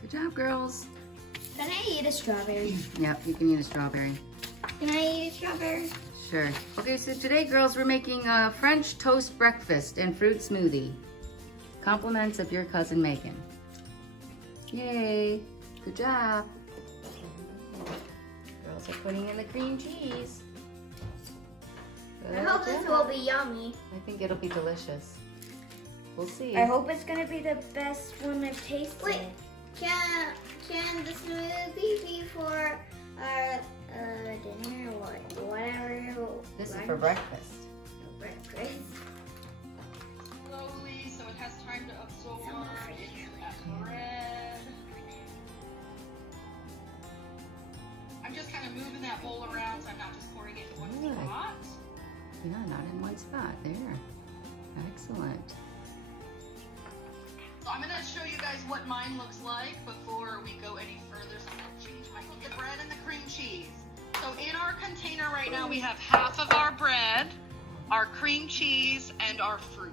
Good job, girls. Can I eat a strawberry? Yep, you can eat a strawberry. Can I eat a strawberry? Sure. Okay, so today, girls, we're making a French toast breakfast and fruit smoothie. Compliments of your cousin Megan. Yay. Good job. Girls are putting in the cream cheese. I hope this will be yummy. I think it'll be delicious. We'll see. I hope it's gonna be the best one I've tasted. Wait, can the smoothie be for our dinner or whatever? This is for breakfast. Breakfast. Slowly, so it has time to absorb that bread. I'm just kind of moving that bowl around so I'm not just pouring it in one Good. spot. Yeah, not in one spot. There. Excellent. So I'm going to show you guys what mine looks like before we go any further. So I'm going to change the bread and the cream cheese. So in our container right now, we have half of our bread, our cream cheese, and our fruit.